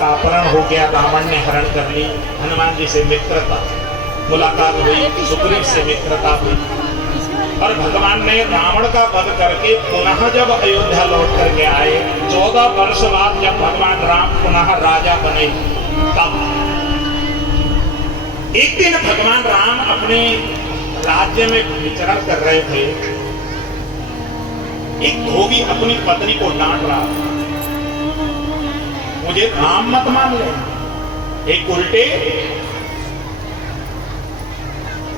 का अपहरण हो गया, रावण ने हरण कर ली, हनुमान जी से मित्रता मुलाकात हुई, सुग्रीव से मित्रता हुई, और भगवान ने रावण का वध करके पुनः जब अयोध्या लौट करके आए, 14 वर्ष बाद जब भगवान राम पुनः राजा बने, तब एक दिन भगवान राम अपने राज्य में विचरण कर रहे थे। एक धोबी अपनी पत्नी को डांट रहा, मुझे राम मत मान ले, एक उल्टे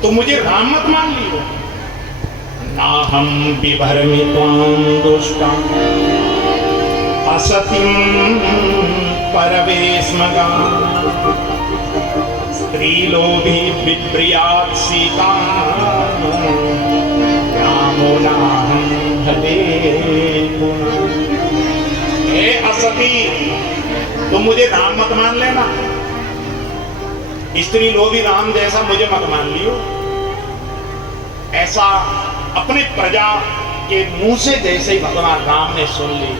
तो मुझे राम मत मान लियो। ना हम विभरमि त्वां दुष्टां असतिं परवेश्मगां स्त्रीलोभी विप्रियात् सीतां रामो नाहं भजे पुनः। हे असती, तुम मुझे राम मत मान लेना, स्त्री लोभी राम जैसा मुझे मत मान लियो। ऐसा अपने प्रजा के मुंह से जैसे ही भगवान राम ने सुन ली,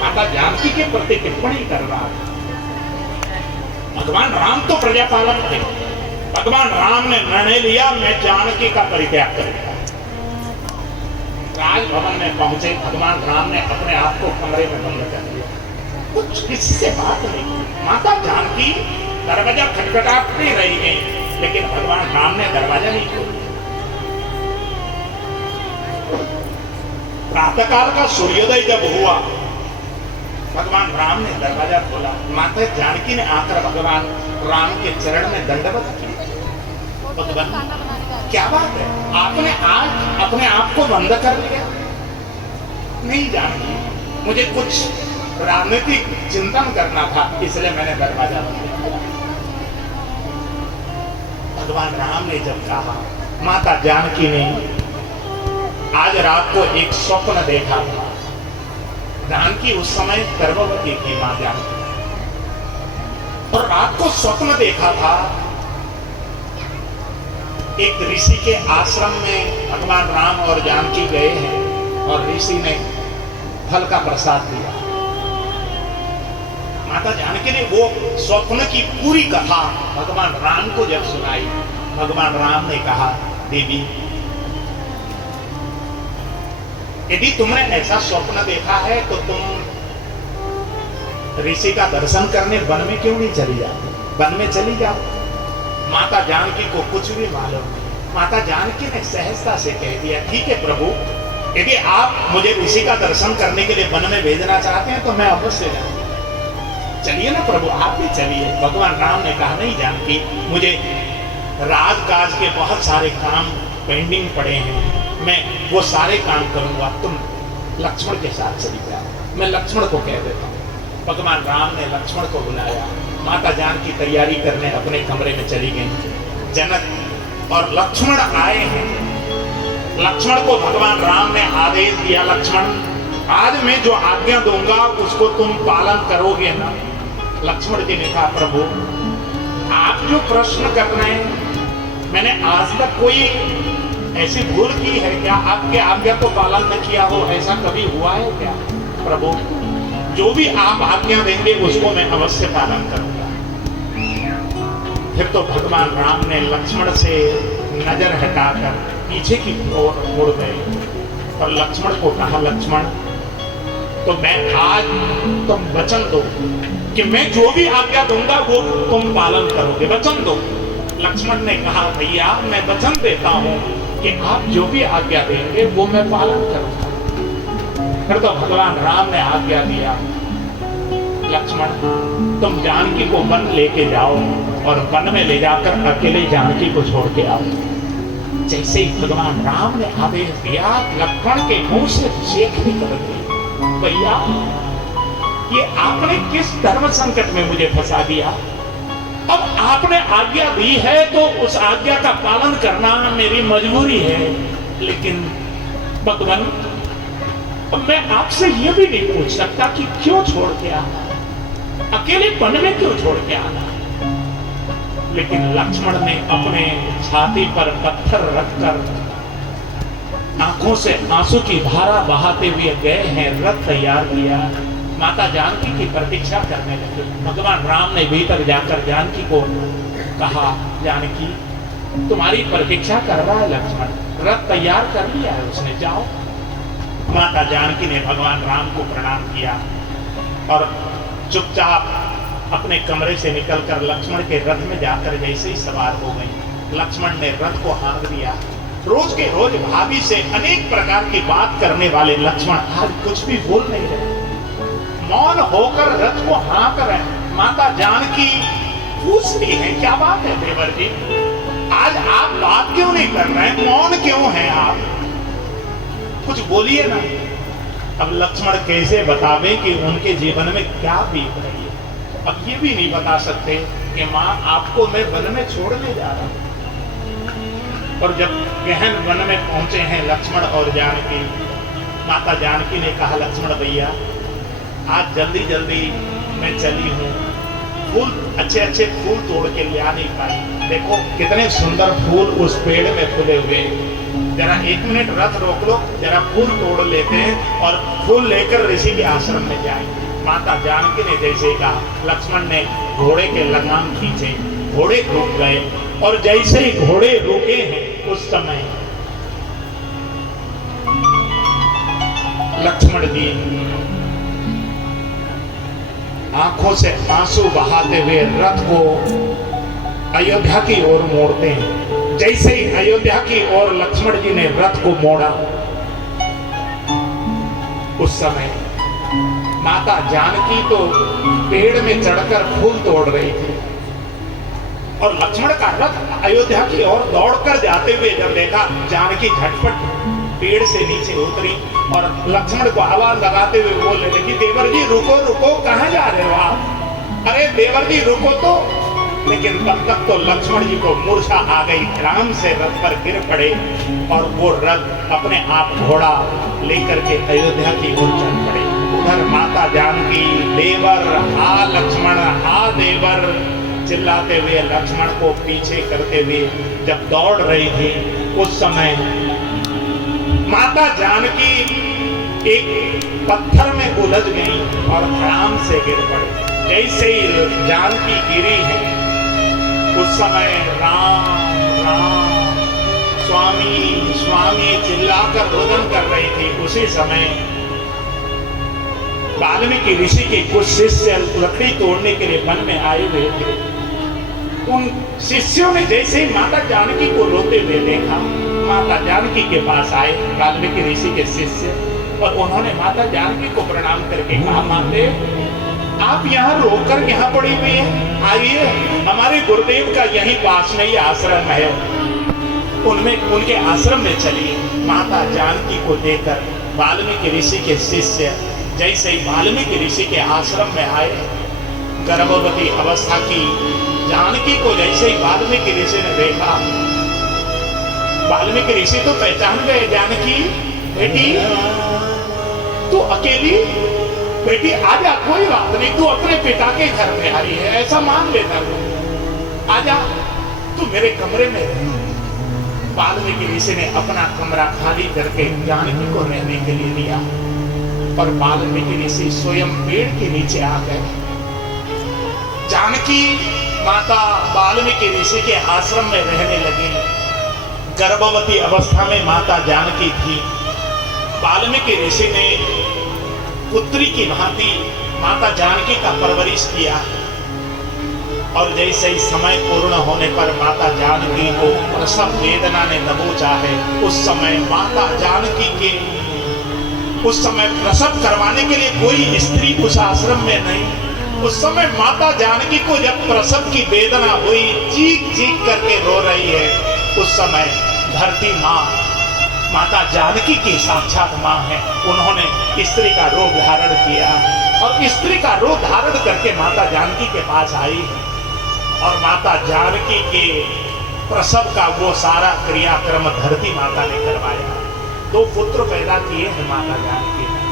माता जानकी के प्रति टिप्पणी कर रहा था। भगवान राम तो प्रजा पालक थे, भगवान राम ने निर्णय लिया मैं जानकी का परित्याग करूंगा। राजभवन में पहुंचे, भगवान राम ने अपने आप को कमरे में बंद कर लिया, कुछ किससे बात नहीं। माता जानकी दरवाजा खटखटाती रही गई, लेकिन भगवान राम ने दरवाजा नहीं खोला। प्रातःकाल का सूर्योदय जब हुआ, भगवान राम ने दरवाजा खोला। माता जानकी ने आकर भगवान राम के चरण में दंडवत किया। क्या बात है, आपने आज अपने आप को बंद कर लिया? नहीं जानकी, मुझे कुछ राजनीतिक चिंतन करना था, इसलिए मैंने दरवाजा बंद किया। भगवान राम ने जब कहा, माता जानकी ने आज रात को एक स्वप्न देखा था। जानकी उस समय गर्भवती थी, मां जानकी, और रात को स्वप्न देखा था एक ऋषि के आश्रम में भगवान राम और जानकी गए हैं, और ऋषि ने फल का प्रसाद दिया। माता जानकी ने वो स्वप्न की पूरी कथा भगवान राम को जब सुनाई, भगवान राम ने कहा, देवी यदि तुमने ऐसा स्वप्न देखा है तो तुम ऋषि का दर्शन करने वन में क्यों नहीं चली जाती? वन में चली जाओ। माता जानकी को कुछ भी मालूम नहीं। माता जानकी ने सहजता से कह दिया, ठीक है प्रभु, यदि आप मुझे ऋषि का दर्शन करने के लिए वन में भेजना चाहते हैं तो मैं अवश्य जाऊंगा। चलिए ना प्रभु, आप भी चलिए। भगवान राम ने कहा, नहीं जानकी, मुझे राजकाज के बहुत सारे काम पेंडिंग पड़े हैं, मैं वो सारे काम करूंगा, तुम लक्ष्मण के साथ चली जाओ। मैं लक्ष्मण को कह देता हूँ। भगवान राम ने लक्ष्मण को बुलाया। माता जानकी तैयारी करने अपने कमरे में चली गई। जनक और लक्ष्मण आए हैं। लक्ष्मण को भगवान राम ने आदेश दिया, लक्ष्मण आज मैं जो आज्ञा दूंगा उसको तुम पालन करोगे ना? लक्ष्मण जी ने कहा, प्रभु आप जो प्रश्न कर रहे हैं, मैंने आज तक कोई ऐसी भूल की है क्या? आपके आज्ञा को पालन न किया हो, ऐसा कभी हुआ है क्या? प्रभु जो भी आप आज्ञा देंगे उसको मैं अवश्य पालन करूंगा। फिर तो भगवान राम ने लक्ष्मण से नजर हटाकर पीछे की ओर मुड़ गए और लक्ष्मण को कहा, लक्ष्मण तो मैं आज तुम वचन दो कि मैं जो भी आज्ञा दूंगा वो तुम पालन करोगे, वचन दो। लक्ष्मण ने कहा, भैया मैं वचन देता हूं कि आप जो भी आज्ञा देंगे वो मैं पालन करूंगा। फिर तो भगवान राम ने आज्ञा दिया, लक्ष्मण तुम जानकी को वन लेके जाओ और वन में ले जाकर अकेले जानकी को छोड़ के आओ। जैसे ही भगवान राम ने आदेश दिया, लक्ष्मण के मुंह से चीख निकल गई, भैया ये आपने किस धर्म संकट में मुझे फंसा दिया? अब आपने आज्ञा दी है तो उस आज्ञा का पालन करना मेरी मजबूरी है, लेकिन भगवान अब मैं आपसे यह भी नहीं पूछ सकता कि क्यों छोड़ के आना, अकेले वन में क्यों छोड़ के आना? लेकिन लक्ष्मण ने अपने छाती पर पत्थर रखकर आंखों से आंसू की धारा बहाते हुए गए हैं, रथ तैयार किया माता जानकी की प्रतीक्षा करने लगे। भगवान राम ने भीतर जाकर जानकी को कहा, जानकी तुम्हारी प्रतीक्षा कर रहा है लक्ष्मण, रथ तैयार कर लिया है उसने, जाओ। माता जानकी ने भगवान राम को प्रणाम किया और चुपचाप अपने कमरे से निकलकर लक्ष्मण के रथ में जाकर जैसे ही सवार हो गई। लक्ष्मण ने रथ को हाँक दिया। रोज के रोज भाभी से अनेक प्रकार की बात करने वाले लक्ष्मण आज कुछ भी बोल नहीं रहे, मौन होकर रथ को हाँक रहे। माता जानकी पूछती है, क्या बात है देवर जी, आज आप बात क्यों नहीं कर रहे हैं, मौन क्यों हैं आप, कुछ बोलिए ना। अब लक्ष्मण कैसे बतावे कि उनके जीवन में क्या बीत रही है। अब ये भी नहीं बता सकते कि माँ आपको मैं वन में छोड़ने जा रहा हूं। और जब गहन वन में पहुंचे हैं लक्ष्मण और जानकी, माता जानकी ने कहा, लक्ष्मण भैया आज जल्दी जल्दी मैं चली हूँ, फूल अच्छे अच्छे फूल तोड़ के ले आ नहीं पाई, देखो कितने सुंदर फूल उस पेड़ में फूले हुए, जरा 1 मिनट रथ रोक लो, जरा फूल तोड़ लेते हैं और फूल लेकर ऋषि के आश्रम में जाएं। माता जानकी ने जैसे कहा, लक्ष्मण ने घोड़े के लगाम खींचे, घोड़े रुक गए और जैसे ही घोड़े रुके हैं उस समय लक्ष्मण जी आंखों से आंसू बहाते हुए रथ को अयोध्या की ओर मोड़ते हैं। जैसे ही अयोध्या की ओर लक्ष्मण जी ने रथ को मोड़ा, उस समय माता जानकी तो पेड़ में चढ़कर फूल तोड़ रही थी और लक्ष्मण का रथ अयोध्या की ओर दौड़कर जाते हुए जब देखा, जानकी झटपट पेड़ से नीचे उतरी और लक्ष्मण को आवाज लगाते हुए बोलने लगी, देवर जी रुको रुको, कहां जा रहे हो आप, अरे देवर जी रुको तो। लेकिन तब तक तो लक्ष्मण जी को मूर्छा आ गई, राम से रथ पर गिर पड़े और वो रथ अपने आप घोड़ा लेकर के अयोध्या की ओर चल पड़े। उधर माता जानकी देवर हा लक्ष्मण हा देवर चिल्लाते हुए लक्ष्मण को पीछे करते हुए जब दौड़ रही थी, उस समय माता जानकी एक पत्थर में उलझ गई और धड़ाम से गिर पड़ी। जैसे ही जानकी गिरी है, उस समय राम राम स्वामी स्वामी चिल्लाकर रुदन कर रही थी। उसी समय वाल्मीकि ऋषि के कुछ शिष्य लकड़ी तोड़ने के लिए वन में आए हुए थे। उन शिष्यों ने जैसे ही माता जानकी को रोते हुए देखा, माता जानकी के पास आए वाल्मीकि ऋषि के शिष्य और उन्होंने माता जानकी को प्रणाम करके कहा, माते आप यहाँ रोकर यहाँ पड़ी हुई हैं, आइए हमारे गुरुदेव का यहीं पास में ही आश्रम है, उनमें उनके आश्रम में चलिए। माता जानकी को लेकर वाल्मीकि ऋषि के शिष्य जैसे ही वाल्मीकि ऋषि के आश्रम में आए, गर्भवती अवस्था की जानकी को जैसे ही वाल्मीकि ऋषि ने देखा, वाल्मीकि ऋषि तो पहचान गए, जानकी बेटी तू अकेली, बेटी आजा, कोई बात नहीं, तू अपने पिता के घर में आई है, ऐसा मान लेता हूं, आजा तू मेरे कमरे में रह। वाल्मीकि ऋषि ने अपना कमरा खाली करके जानकी को रहने के लिए दिया और वाल्मीकि ऋषि स्वयं पेड़ के नीचे आ गए। जानकी माता वाल्मीकि ऋषि के आश्रम में रहने लगी। गर्भवती अवस्था में माता जानकी थी। वाल्मीकि ऋषि ने पुत्री की भांति माता जानकी का परवरिश किया और जैसे ही समय पूर्ण होने पर माता जानकी को प्रसव वेदना ने दबोचा है, उस समय माता जानकी के उस समय प्रसव करवाने के लिए कोई स्त्री उस आश्रम में नहीं। उस समय माता जानकी को जब प्रसव की वेदना हुई, चीख चीख करके रो रही है, उस समय धरती माँ माता जानकी की साक्षात माँ है। उन्होंने स्त्री का रूप धारण किया और स्त्री का रूप धारण करके माता जानकी के पास आई और माता जानकी के प्रसव का वो सारा क्रियाक्रम धरती माता ने करवाया। 2 पुत्र पैदा किए हैं माता जानकी ने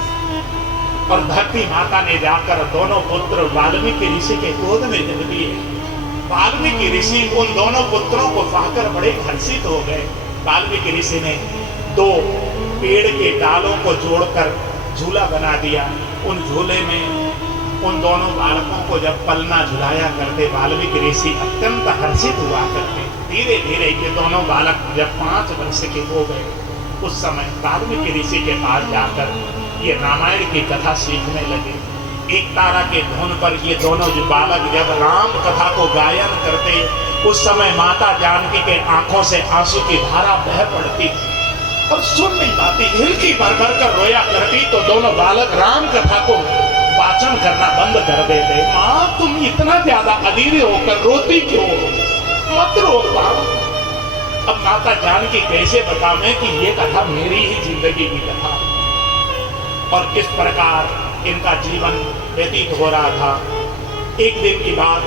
और धरती माता ने जाकर दोनों पुत्र वाल्मीकि ऋषि के गोद में जन्म दिए। वाल्मीकि ऋषि उन दोनों पुत्रों को पाकर बड़े हर्षित हो गए। वाल्मीकि ऋषि ने 2 पेड़ के डालों को जोड़कर झूला बना दिया उन झूले में उन दोनों बालकों को जब पलना झुलाया करते, वाल्मीकि ऋषि अत्यंत हर्षित हुआ करते। धीरे धीरे ये दोनों बालक जब 5 वर्ष के हो गए, उस समय वाल्मीकि ऋषि के पास जाकर ये रामायण की कथा सीखने लगे। एक तारा के धुन पर ये दोनों जो बालक जब राम कथा को गायन करते, उस समय माता जानकी के आंखों से आंसू की धारा बह पड़ती और सुन नहीं पाती, हिलकी भर भर कर रोया करती। तो दोनों बालक राम कथा को वाचन करना बंद कर देते। माँ, तुम इतना ज्यादा अधीर होकर रोती क्यों? मत रो माँ। अब माता जानकी कैसे बतावे कि ये कथा मेरी ही जिंदगी की कथा, और किस प्रकार इनका जीवन व्यतीत हो रहा था। एक दिन की बात,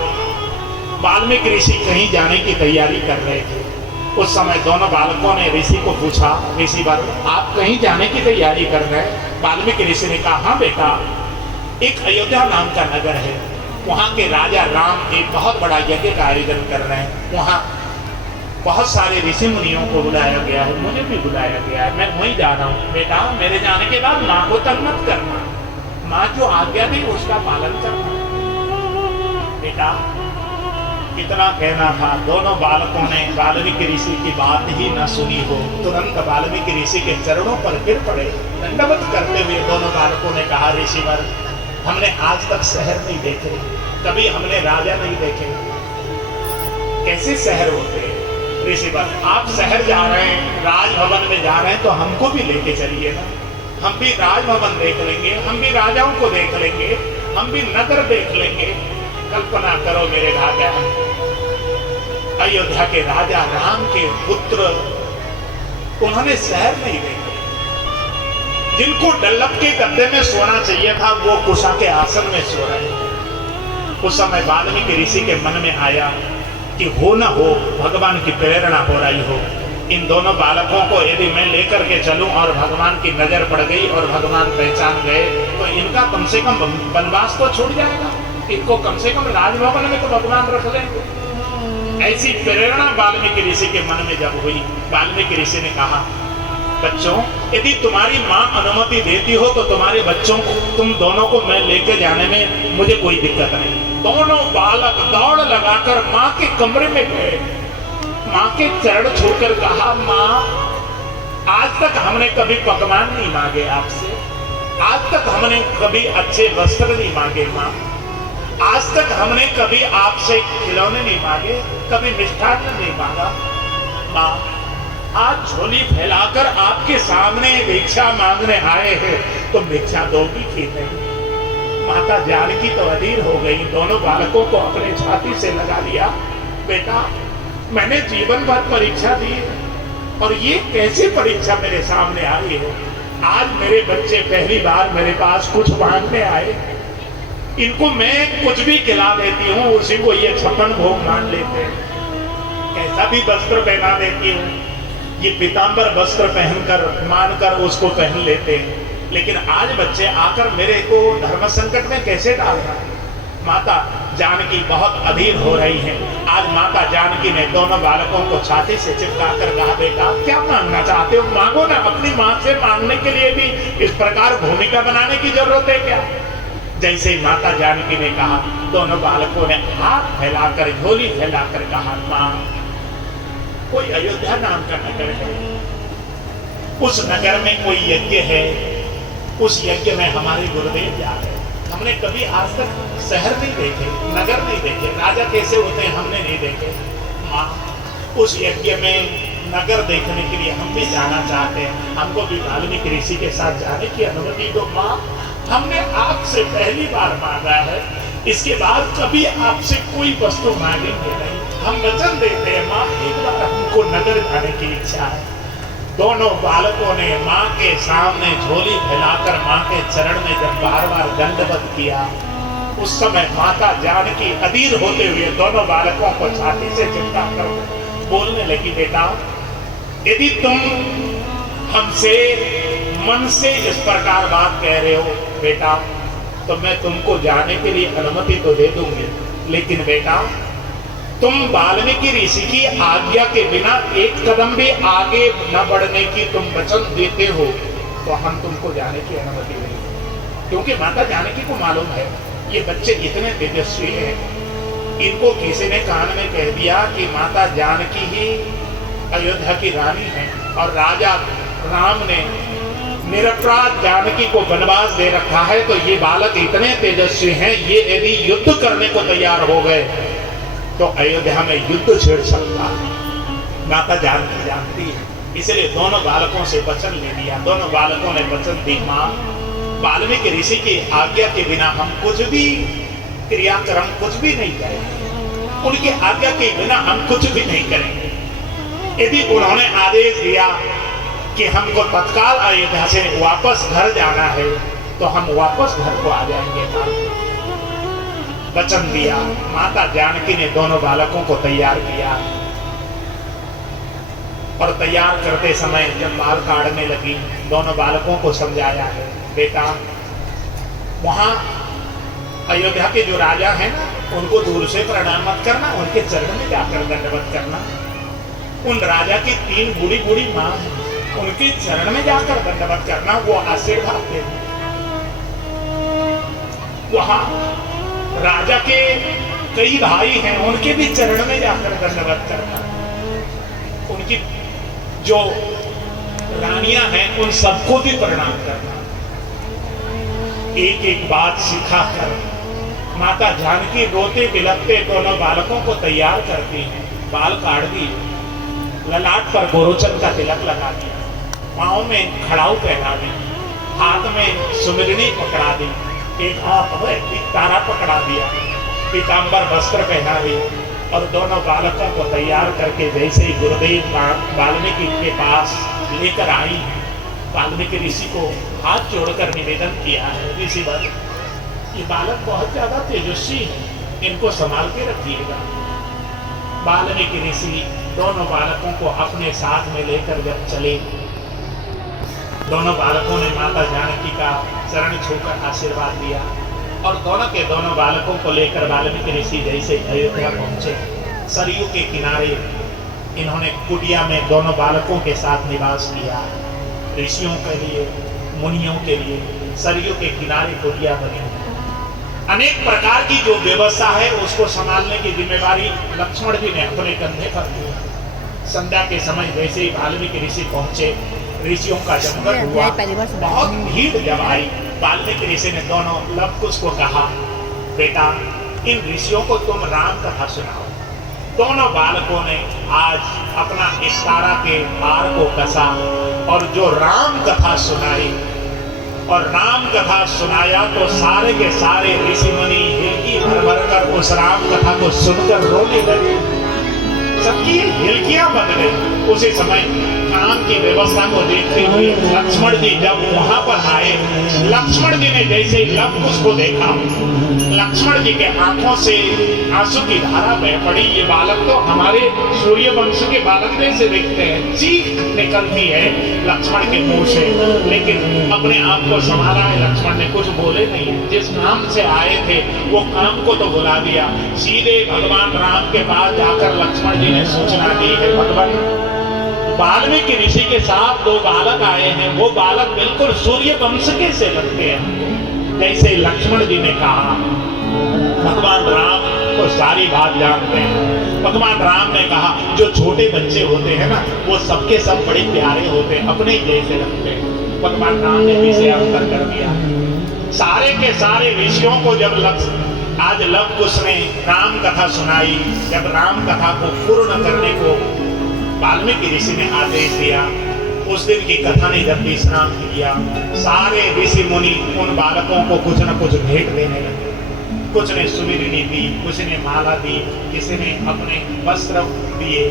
वाल्मीकि ऋषि कहीं जाने की तैयारी कर रहे थे। उस समय दोनों बालकों ने ऋषि को पूछा, ऋषिवर आप कहीं जाने की तैयारी कर रहे हैं? वाल्मीकि ऋषि ने कहा, हाँ बेटा, एक अयोध्या नाम का नगर है, वहाँ के राजा राम एक बहुत बड़ा यज्ञ का आयोजन कर रहे हैं। वहाँ बहुत सारे ऋषि मुनियों को बुलाया गया है, मुझे भी बुलाया गया है, मैं वहीं जा रहा हूँ। बेटा, मेरे जाने के बाद माँ को तंग मत करना, माँ जो आज्ञा दी उसका पालन करना। बेटा, कितना कहना था। दोनों बालकों ने वाल्मीकि ऋषि की बात ही न सुनी हो, तुरंत वाल्मीकि ऋषि के चरणों पर गिर पड़े। दंडवत करते हुए दोनों बालकों ने कहा, ऋषिवर, हमने आज तक शहर नहीं देखे, कभी हमने राजा नहीं देखे, कैसे शहर होते हैं? ऋषिवर, आप शहर जा रहे हैं, राजभवन में जा रहे हैं, तो हमको भी लेके चलिए ना, हम भी राजभवन देख लेंगे, हम भी राजाओं को देख लेंगे, हम भी नगर देख लेंगे। कल्पना करो मेरे राजा, अयोध्या के राजा राम के पुत्र, उन्होंने शहर नहीं देखे। जिनको डल्लभ के गद्दे में सोना चाहिए था, वो कुशा के आसन में सो रहे। उस समय वाल्मीकि ऋषि के मन में आया कि हो न हो, भगवान की प्रेरणा हो रही हो, इन दोनों बालकों को यदि मैं लेकर के चलूं और भगवान की नजर पड़ गई और भगवान पहचान गए, तो इनका कम से कम वनवास तो छूट जाएगा, इनको कम से कम राजभवन में तो भगवान रख लेंगे। ऐसी प्रेरणा वाल्मीकि ऋषि के मन में जब हुई, वाल्मीकि ऋषि ने कहा, बच्चों, यदि तुम्हारी माँ अनुमति देती हो तो तुम्हारे बच्चों को, तुम दोनों को मैं लेके जाने में मुझे कोई दिक्कत नहीं। दोनों बालक दौड़ लगाकर माँ के कमरे में गए, माँ के चरण छूकर कहा, माँ, आज तक हमने कभी पकवान नहीं मांगे आपसे, आज तक हमने कभी अच्छे वस्त्र नहीं मांगे माँ, आज तक हमने कभी आपसे खिलौने नहीं मांगे, कभी मिष्ठान्न नहीं मांगा। माँ, आज झोली फैलाकर आपके सामने भिक्षा मांगने आए हैं, तो भिक्षा दोगी कि नहीं? माता जानकी तो अधीर हो गई, दोनों बालकों को अपने छाती से लगा लिया। बेटा, मैंने जीवन भर परीक्षा दी और ये कैसी परीक्षा मेरे सामने आई है? आज मेरे बच्चे पहली बार मेरे पास कुछ मांगने आए, इनको मैं कुछ भी खिला देती हूँ, उसी को ये 56 भोग मान लेते हैं, कैसा भी वस्त्र पहना देती हूँ, ये पीतांबर वस्त्र पहनकर मानकर उसको पहन लेते हैं, लेकिन आज बच्चे आकर मेरे को धर्म संकट में कैसे डाल रहा है? माता जानकी बहुत अधीर हो रही है। आज माता जानकी ने दोनों बालकों को छाती से चिपका कर कहा, बेटा, क्या मांगना चाहते हो? मांगो ना। अपनी माँ से मांगने के लिए भी इस प्रकार भूमिका बनाने की जरूरत है क्या? जैसे ही माता जानकी ने कहा, दोनों बालकों ने हाथ फैलाकर, झोली फैलाकर कहा, माँ, कोई अयोध्या नाम का नगर है, उस नगर में कोई यज्ञ है, उस यज्ञ में हमारे गुरुदेव जा रहे हैं। हमने कभी आज तक शहर नहीं देखे, नगर नहीं देखे, राजा कैसे होते हैं हमने नहीं देखे। माँ, उस यज्ञ में नगर देखने के लिए हम भी जाना चाहते हैं, हमको भी वाल्मीकि ऋषि के साथ जाने की अनुमति दो। माँ, हमने आपसे पहली बार मांगा है, इसके बाद कभी आपसे कोई वस्तु मांगेंगे नहीं, हम वचन देते हैं। माँ, एक बार हमको नगर जाने की इच्छा है। दोनों बालकों ने माँ के सामने झोली फैलाकर माँ के चरण में जब बार बार दंडवत किया, उस समय माता जानकी अधीर होते हुए दोनों बालकों को छाती से चिपका कर बोलने लगी, बेटा, यदि तुम हमसे मन से इस प्रकार बात कह रहे हो बेटा, तो मैं तुमको जाने के लिए अनुमति तो दे दूंगी, लेकिन बेटा, तुम वाल्मीकि ऋषि की आज्ञा के बिना एक कदम भी आगे न बढ़ने की तुम वचन देते हो, तो हम तुमको जाने की अनुमति नहीं। क्योंकि माता जानकी को मालूम है ये बच्चे इतने तेजस्वी हैं, इनको किसी ने कान में कह दिया कि माता जानकी ही अयोध्या की रानी है और राजा राम ने निरपराध जानकी को वनवास दे रखा है, तो ये बालक इतने तेजस्वी हैं, ये यदि युद्ध करने को तैयार हो गए तो अयोध्या में युद्ध छेड़ सकता है। माता जानकी जानती है, इसलिए दोनों बालकों से वचन ले लिया। दोनों बालकों ने वचन दी, मां वाल्मीकि ऋषि की आज्ञा के बिना हम कुछ भी क्रियाक्रम कुछ भी नहीं करेंगे, उनकी आज्ञा के बिना हम कुछ भी नहीं करेंगे। यदि उन्होंने आदेश दिया कि हमको तत्काल अयोध्या से वापस घर जाना है तो हम वापस घर को आ जाएंगे। वचन दिया। माता जानकी ने दोनों बालकों को तैयार किया और तैयार करते समय जब बाल काटने लगी, दोनों बालकों को समझाया है, बेटा वहां अयोध्या के जो राजा हैं ना, उनको दूर से प्रणाम मत करना, उनके चरण में जाकर दंडवत करना। उन राजा की 3 बूढ़ी बूढ़ी माँ हैं, उनके चरण में जाकर दंडवत करना, वो आशीर्वाद देंगे। वहां राजा के कई भाई हैं, उनके भी चरण में जाकर दंडवत करना। उनकी जो रानियां हैं उन सबको भी प्रणाम करना। एक एक बात सिखाकर माता जानकी रोते बिलखते दोनों बालकों को तैयार करती हैं। बाल काट दिए, ललाट पर गोरोचन का तिलक लगा दिया, पाँव में खड़ाऊ पहना दी, हाथ में सुमिरनी पकड़ा दी, एक हाथ में एक तारा पकड़ा दिया, पीतांबर वस्त्र पहना दी और दोनों बालकों को तैयार करके जैसे ही गुरुदेव वाल्मीकि के पास लेकर आई, वाल्मीकि ऋषि को हाथ जोड़कर निवेदन किया है, ऋषिवर ये बालक बहुत ज्यादा तेजस्वी है, इनको संभाल के रखिएगा। वाल्मीकि ऋषि दोनों बालकों को अपने साथ में लेकर जब चले, दोनों बालकों ने माता जानकी का चरण छूकर आशीर्वाद दिया और दोनों के दोनों बालकों को लेकर वाल्मीकि ऋषि जैसे अयोध्या पहुंचे, सरयू के किनारे इन्होंने कुटिया में दोनों बालकों के साथ निवास किया। ऋषियों के लिए, मुनियों के लिए सरयू के किनारे कुटिया बनी। अनेक प्रकार की जो व्यवस्था है उसको संभालने की जिम्मेदारी लक्ष्मण जी ने अपने कंधे पर ली। संध्या के समय जैसे ही वाल्मीकि ऋषि पहुंचे, ऋषियों का जमघट हुआ, बहुत भीड़ जब आई, वाल्मीकि ऋषि ने दोनों लव कुश को कहा, बेटा इन ऋषियों को तुम राम कथा सुनाओ। दोनों बालकों ने आज अपना इस तारा के पार को कसा और जो राम कथा सुनाई और राम कथा सुनाया तो सारे के सारे ऋषि मुनि हिलकी भर भर कर उस राम कथा को सुनकर रोने लगे। सबकी हिलकियां बन गई। उसी समय काम की व्यवस्था को देखते हुए लक्ष्मण जी जब वहां पर आए, लक्ष्मण जी ने जैसे ही लव कुश को देखा, लक्ष्मण जी के आंखों से आंसू की धारा बह पड़ी। ये बालक तो हमारे सूर्य वंश के बालक जैसे दिखते हैं। चीख निकलती है लक्ष्मण के मुंह से, लेकिन अपने आप को संभाला है। लक्ष्मण ने कुछ बोले नहीं, जिस काम से आए थे वो काम को तो बुला दिया। सीधे भगवान राम के पास जाकर लक्ष्मण जी ने सूचना दी है, भगवान वाल्मीकि ऋषि के साथ 2 बालक आए हैं, वो बालक बिल्कुल सूर्य वंश के से लगते हैं। जैसे लक्ष्मण जी ने कहा, भगवान राम को सारी बात जानते हैं। भगवान राम ने कहा जो छोटे बच्चे होते हैं ना, वो सबके सब बड़े प्यारे होते हैं, अपने ही जैसे लगते हैं। भगवान राम ने विषय अंतर कर दिया। सारे के सारे ऋषियों को जब आज लव कुश ने राम कथा सुनाई, जब राम कथा को पूर्ण करने को वाल्मीकि ऋषि ने आदेश दिया, उस दिन की कथा ने जब विश्राम किया, सारे ऋषि मुनि उन बालकों को कुछ न कुछ भेंट देने लगे। कुछ ने सुमिरनी दी, कुछ ने माला दी, किसी ने अपने वस्त्र दिए।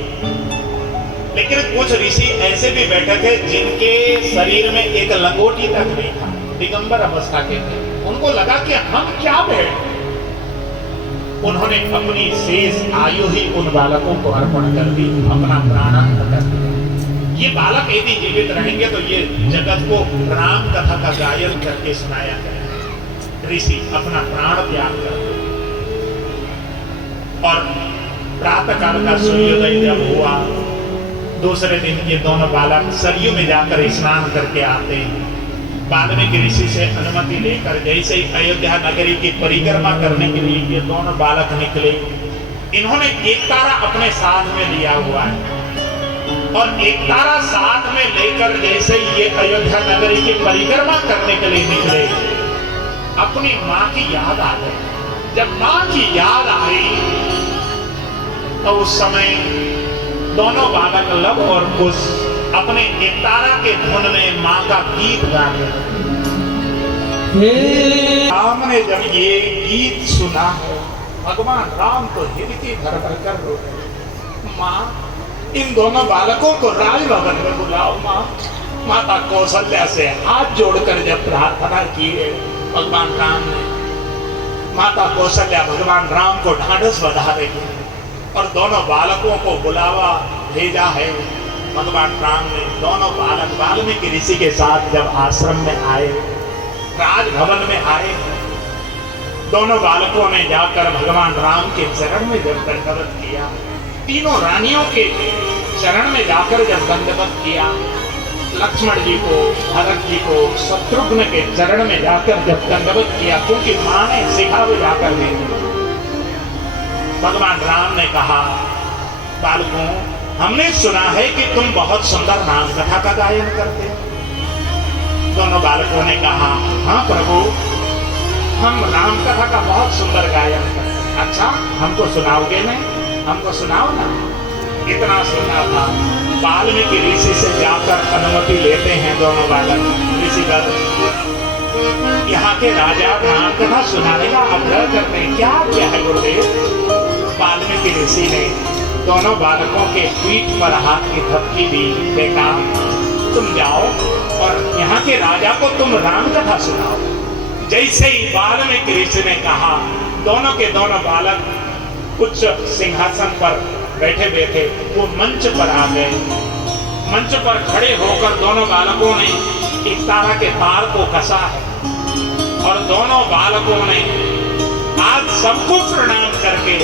लेकिन कुछ ऋषि ऐसे भी बैठे थे जिनके शरीर में एक लंगोटी तक नहीं था, दिगंबर अवस्था के थे। उनको लगा कि हम क्या भेंट। उन्होंने अपनी शेष आयु ही उन बालकों को अर्पण कर दी, अपना प्राणांत कर दिया। ये बालक यदि जीवित रहेंगे तो ये जगत को राम कथा का गायन करके सुनाया जाए। ऋषि अपना प्राण त्याग कर दे। और प्रातः काल का सूर्योदय जब हुआ, दूसरे दिन ये दोनों बालक सरयू में जाकर स्नान करके आते हैं। वाल्मीकि ऋषि से अनुमति लेकर जैसे ही अयोध्या नगरी की परिक्रमा करने के लिए ये दोनों बालक निकले, इन्होंने एक तारा अपने साथ में लिया हुआ है और एक तारा साथ में लेकर जैसे ही ये अयोध्या नगरी की परिक्रमा करने के लिए निकले, अपनी माँ की याद आ गई। जब माँ की याद आई तो उस समय दोनों बालक लव और कुश अपने एक तारा के धुन में माँ का गीत गाने लगे। राम ने जब ये गीत सुना है, भगवान राम तो हृदय भर भर कर रो रहे। माँ, इन दोनों बालकों को राजभवन में बुलाओ। माँ, माता कौशल्या से हाथ जोड़कर जब प्रार्थना की है भगवान राम ने, माता कौशल्या भगवान राम को ढांढस बंधा रही है और दोनों बालकों को बुलावा भेजा है। भगवान राम ने दोनों बालक वाल्मीकि ऋषि के साथ जब आश्रम में आए, राजभवन में आए, दोनों बालकों ने जाकर भगवान राम के चरण में जब दंडवत किया, तीनों रानियों के चरण में जाकर जब दंडवत किया, लक्ष्मण जी को, भरत जी को, शत्रुघ्न के चरण में जाकर जब दंडवत किया, क्योंकि मां ने सिखा वो जाकर दे दी। भगवान राम ने कहा, बालकों, हमने सुना है कि तुम बहुत सुंदर राम कथा का गायन करते हो। दोनों बालकों ने कहा, हाँ प्रभु, हम राम कथा का बहुत सुंदर गायन करते हैं। अच्छा, हमको सुनाओगे नहीं? हमको सुनाओ ना। इतना सुनना था, वाल्मीकि ऋषि से जाकर अनुमति लेते हैं दोनों बालक ऋषिगण। यहाँ के राजा राम कथा सुनाने का आग्रह करते हैं। क्या क्या है गुरुदेव? वाल्मीकि ऋषि ने दोनों बालकों के पीठ पर हाथ की थपकी दी। बेटा, तुम जाओ और यहाँ के राजा को तुम राम कथा सुनाओ। जैसे ही वाल्मीकि ऋषि ने कहा, दोनों के दोनों बालक उच्च सिंहासन पर बैठे बैठे वो मंच पर आ गए। मंच पर खड़े होकर दोनों बालकों ने एक तारा के तार को कसा है और दोनों बालकों ने आज सबको प्रणाम करके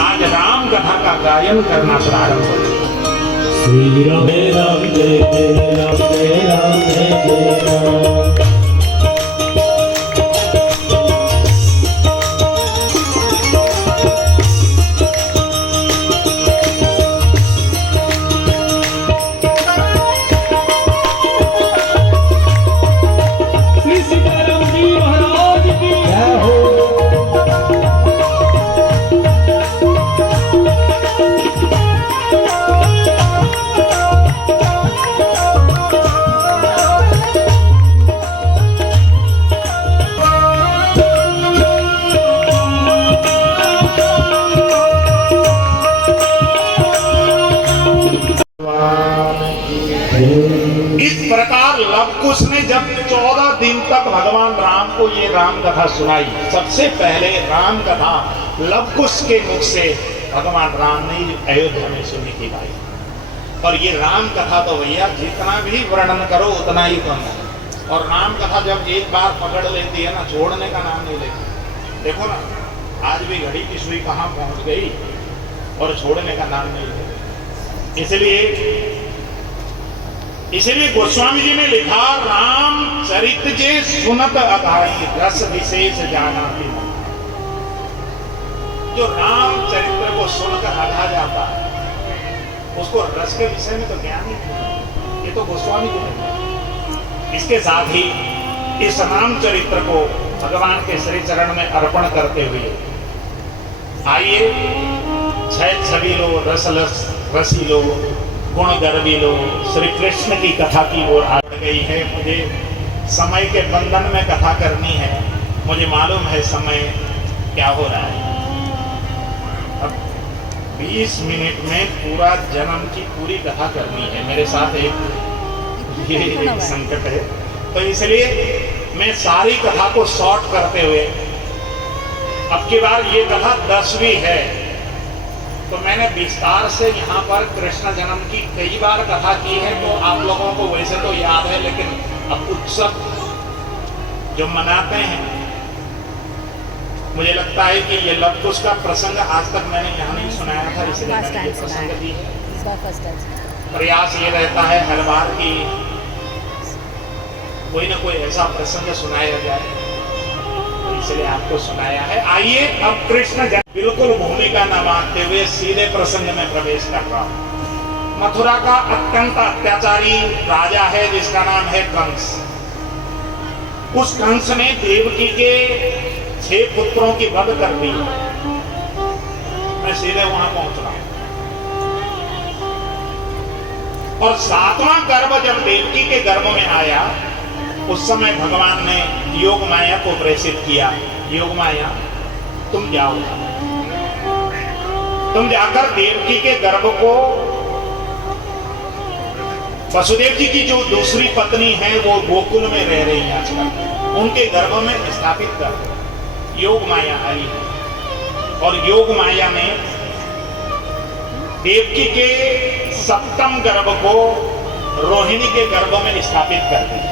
आज राम कथा का गायन करना प्रारंभ किया। श्री राम राम जय जय राम, जय राम जय जय राम। इस प्रकार लवकुश ने जब 14 दिन तक भगवान राम को ये राम कथा सुनाई, सबसे पहले राम कथा लवकुश के मुख से भगवान राम ने अयोध्या में सुनी थी भाई। और ये राम कथा तो भैया जितना भी वर्णन करो उतना ही कम है। और राम कथा जब एक बार पकड़ लेती है ना, छोड़ने का नाम नहीं लेती। देखो ना, आज भी घड़ी की सुई कहाँ पहुंच गई और छोड़ने का नाम नहीं लेती। इसलिए गोस्वामी जी ने लिखा, राम चरित जे सुनत अघाई रस विशेष जाना। जो राम चरित्र को सुनकर अघा जाता है उसको रस के विषय में तो ज्ञान ही नहीं। ये तो गोस्वामी जी ने। इसके साथ ही इस राम चरित्र को भगवान के श्री चरण में अर्पण करते हुए आइए छवि लो, रसी लो, गुण गर्वी लो, श्री कृष्ण की कथा की ओर आ गई है। मुझे समय के बंधन में कथा करनी है। मुझे मालूम है समय क्या हो रहा है। अब 20 मिनट में पूरा जन्म की पूरी कथा करनी है। मेरे साथ एक संकट है, तो इसलिए मैं सारी कथा को शॉर्ट करते हुए, अब की बार ये कथा 10वीं है, तो मैंने विस्तार से यहाँ पर कृष्ण जन्म की कई बार कथा की है। तो आप लोगों को वैसे तो याद है, लेकिन अब उत्सव जो मनाते हैं, मुझे लगता है कि ये लवकुश का प्रसंग आज तक मैंने यहाँ नहीं सुनाया था, इसलिए मैंने ये प्रसंग दी है। प्रयास ये रहता है हर बार की कोई ना कोई ऐसा प्रसंग सुनाया जाए, तो इसलिए आपको सुनाया है। आइए अब कृष्ण बिल्कुल भूमिका न मानते हुए सीधे प्रसंग में प्रवेश कर रहा हूं। मथुरा का अत्यंत अत्याचारी राजा है जिसका नाम है कंस। उस कंस ने देवकी के 6 पुत्रों की वध कर दी। मैं सीधे वहां पहुंच रहा हूं। और 7वां गर्भ जब देवकी के गर्भ में आया, उस समय भगवान ने योग माया को प्रेषित किया। योग माया, तुम जाओ, तुम जाकर देवकी के गर्भ को वसुदेव जी की जो दूसरी पत्नी है वो गोकुल में रह रही है आजकल, उनके गर्भ में स्थापित कर। योग माया आई और योग माया ने देवकी के 7वें गर्भ को रोहिणी के गर्भ में स्थापित कर दिया।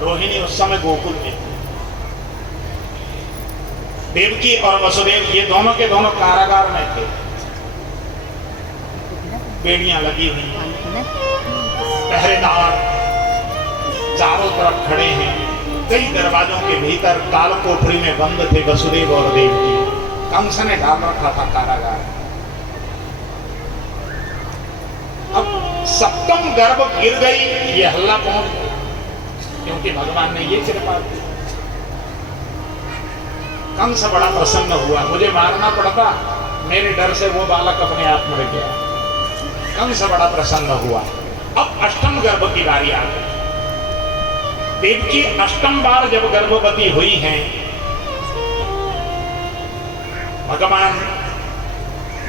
रोहिणी उस समय गोकुल में, देवकी और वसुदेव ये दोनों के दोनों कारागार में थे। बेड़ियां लगी हुई, पहरेदार चारों तरफ खड़े हैं। कई दरवाजों के भीतर काल कोठरी में बंद थे वसुदेव और देवकी। कंस ने डाल रखा था कारागार। अब 7वां गर्भ गिर गई, ये हल्ला पहुंच गया, क्योंकि भगवान ने ये कृपा की। कंस बड़ा प्रसन्न हुआ, मुझे मारना पड़ता, मेरे डर से वो बालक अपने आप मर गया। कंस बड़ा प्रसन्न हुआ। अब 8वां गर्भ की बारी आ गई। देवकी 8वां बार जब गर्भवती हुई हैं, भगवान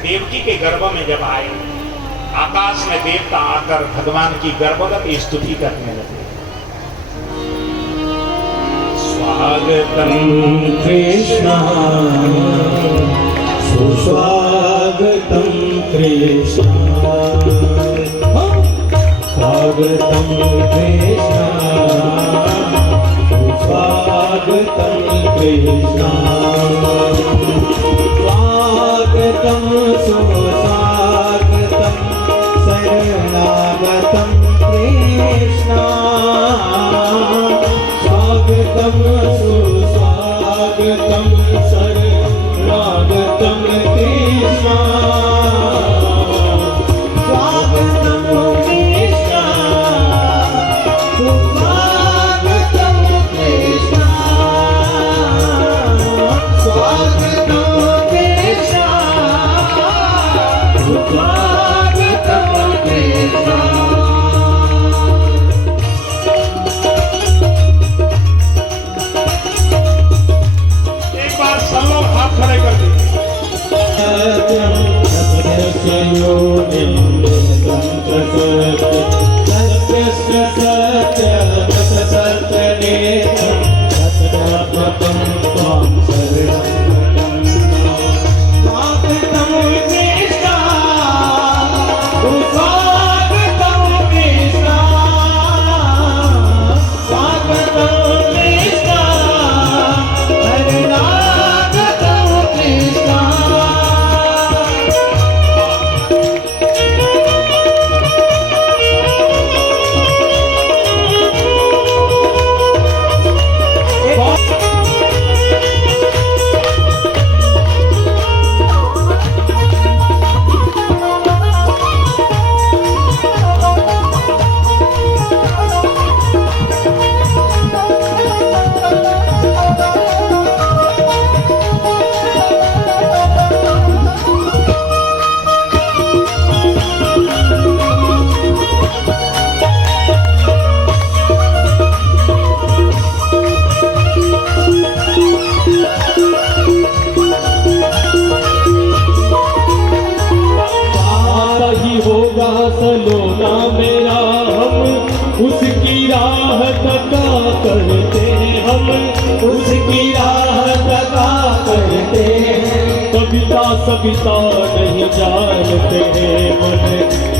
देवकी के गर्भ में जब आए, आकाश में देवता आकर भगवान की गर्भवत स्तुति करने लगे। स्वागतम कृष्ण सुस्वागतम कृष्ण, स्वागतम कृष्ण सुस्वागतम कृष्ण, स्वागतम सुस्वागतम शरणागतम कृष्ण, स्वागतम सुस्वागतम शरणागतम कृष्ण, स्वागतम कृष्ण सुस्वागतम कृष्ण, स्वागतम कृष्ण सुस्वागतम कृष्ण। खड़े कर दी। सलोना मेरा, हम उसकी राह तका करते हैं, हम उसकी राह तका करते हैं। कविता सविता नहीं जानते हैं, मन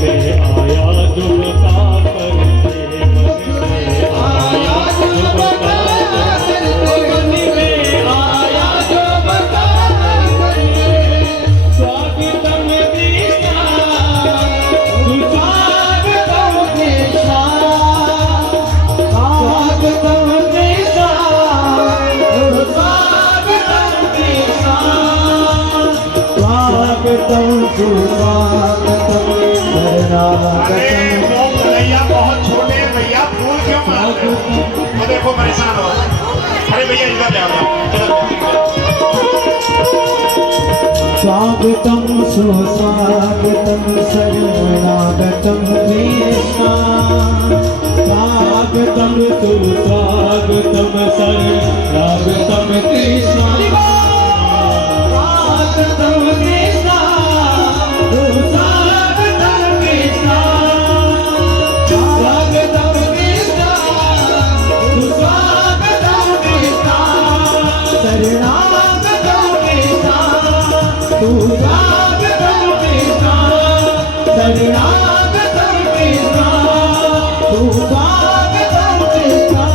में आया जो बता करते हैं, मन में आया जो बता करते हैं, मन में आया जो बता करते हैं। स्वागतम कृष्ण, स्वागतम कृष्ण, स्वागतम स्वागतम सुस्वागतम अरे शरणागतम वो भैया बहुत छोटे हैं भैया, फूल क्यों मार रहे हो? वो देखो परेशान हो। अरे भैया इधर ले आओ, इधर ले आओ। स्वागतम सुस्वागतम शरणागतम कृष्णा स्वागतम सुस्वागतम शरणागतम कृष्णा स्वागतम कृष्णा सुस्वागतम कृष्णा स्वागतम कृष्णा सुस्वागतम कृष्णा शरणागतम कृष्णा सुस्वागतम कृष्णा शरणागतम कृष्णा सुस्वागतम कृष्णा।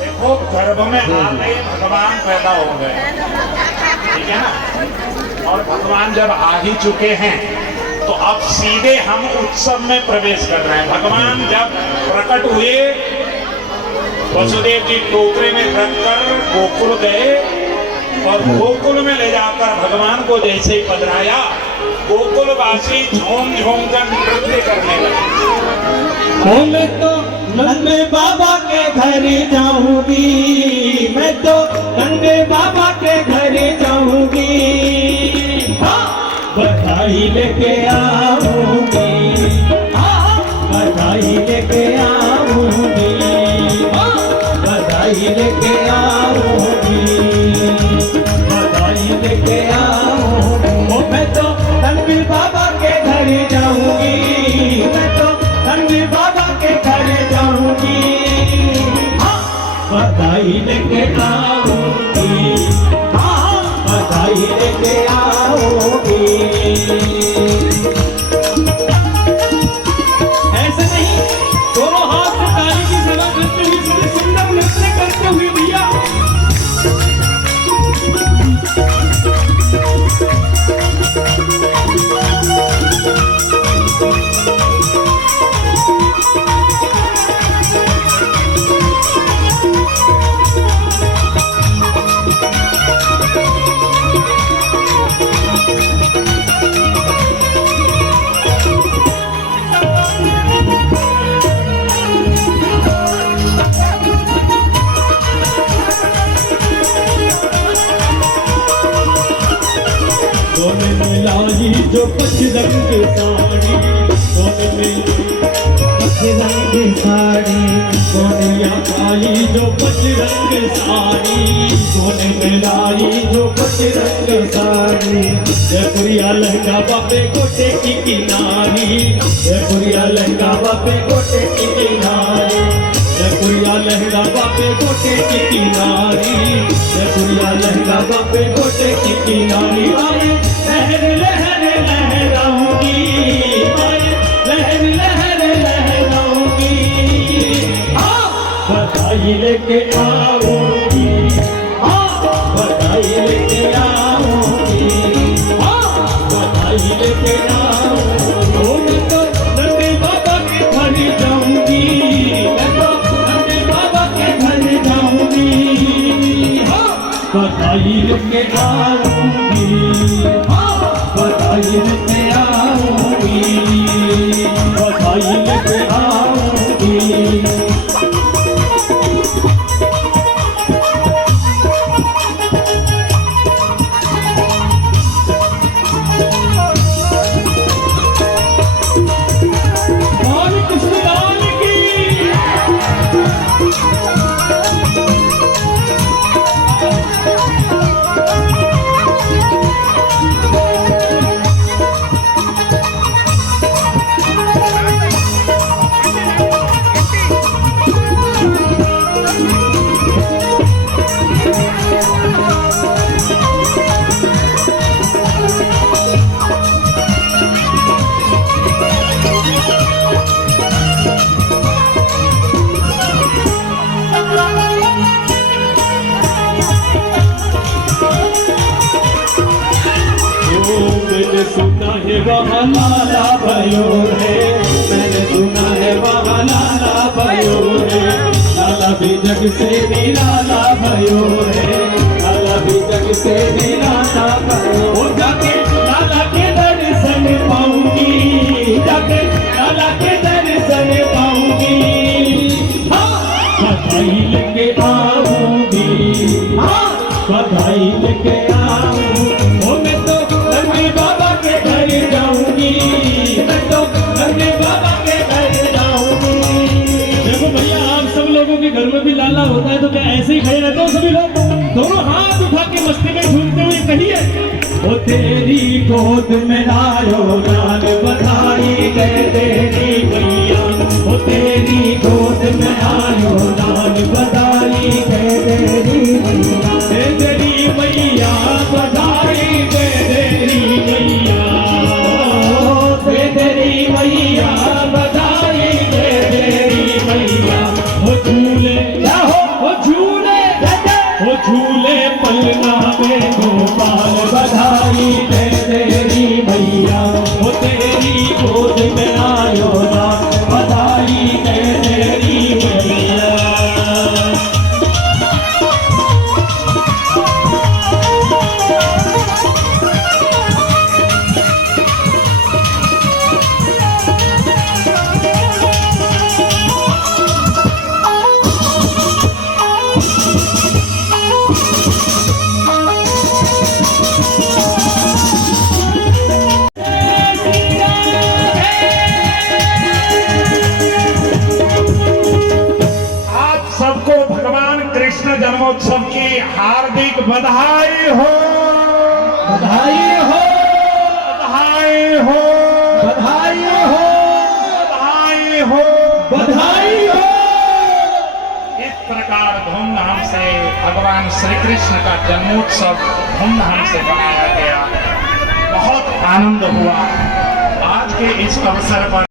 देखो गर्भ में आते ही भगवान पैदा हो गए, ठीक है ना? और भगवान जब आ ही चुके हैं तो अब सीधे हम उत्सव में प्रवेश कर रहे हैं। भगवान जब प्रकट हुए, वसुदेव जी टोकरे में रखकर गोकुल गए और गोकुल में ले जाकर भगवान को जैसे ही पधराया, गोकुलवासी झूम झूम कर नृत्य करने लगे। मैं तो नंदे बाबा के घर जाऊंगी, मैं तो नंदे बाबा के घर जाऊंगी, बधाई लेके आऊंगी, बधाई लेके आऊंगी, बधाई लेके आऊंगी, बधाई लेके आऊंगी। ओ मैं तो रणवीर बाबा के घर जाऊंगी, मैं तो रणवीर बाबा के घर जाऊंगी, बधाई लेके आऊंगी, बधाई लेके आऊंगी। ऐसे नहीं, दोनों हाथ से ताली की सेवा करते हुए बड़े सुंदर नृत्य करते हुए भैया। सोने में लाई जो पच रंग साड़ी, सोने में पच रंग साड़ी, सोनिया लाई जो पच रंग साड़ी, सोने में लाई जो पच रंग साड़ी, जयपुरिया लहंगा बापे गोटे की किनारी, जयपुरिया लहंगा बापे गोटे की किनारी, जयपुरिया लहंगा बापे गोटे की किनारी, जयपुरिया लहंगा बापे गोटे की किनारी। आए लहर लहर लहराऊंगी, आए लहर लहर लहराऊंगी, बधाई लेके आऊंगी, बधाई लेके आऊंगी, बधाई लेके आऊंगी। मैं तो नंदे बाबा के घर जाऊंगी, मैं तो नंदे बाबा के घर जाऊंगी, बधाई लेके आऊंगी, बधाई लेके आऊंगी, बधाई लेके आऊंगी। और कृष्ण लाल की मैंने सुना है वहाँ लाला भयो रे, मैंने सुना है वहाँ लाला भयो रे, लाला भी जग से निराला भयो रे, लाला भी जग से निराला भयो। ओ तेरी गोद में आयो लाल बधाई दे तेरी मैया, ओ तेरी गोद में आयो लाल बधाई दे तेरी मैया, दे तेरी मैया बधाई दे तेरी मैया, दे तेरी मैया बधाई दे तेरी मैया। ओ झूले ओ झूले ओ झूले पलना में गोपाल बधाई दे तेरी मैया, ओ तेरी गोद में आयो ना बधाई दे तेरी मैया। सबको भगवान कृष्ण जन्मोत्सव की हार्दिक बधाई हो, बधाई हो, बधाई हो, बधाई हो, बधाई हो, बधाई हो। इस प्रकार धूमधाम से भगवान श्री कृष्ण का जन्मोत्सव धूमधाम से मनाया गया। बहुत आनंद हुआ आज के इस अवसर पर।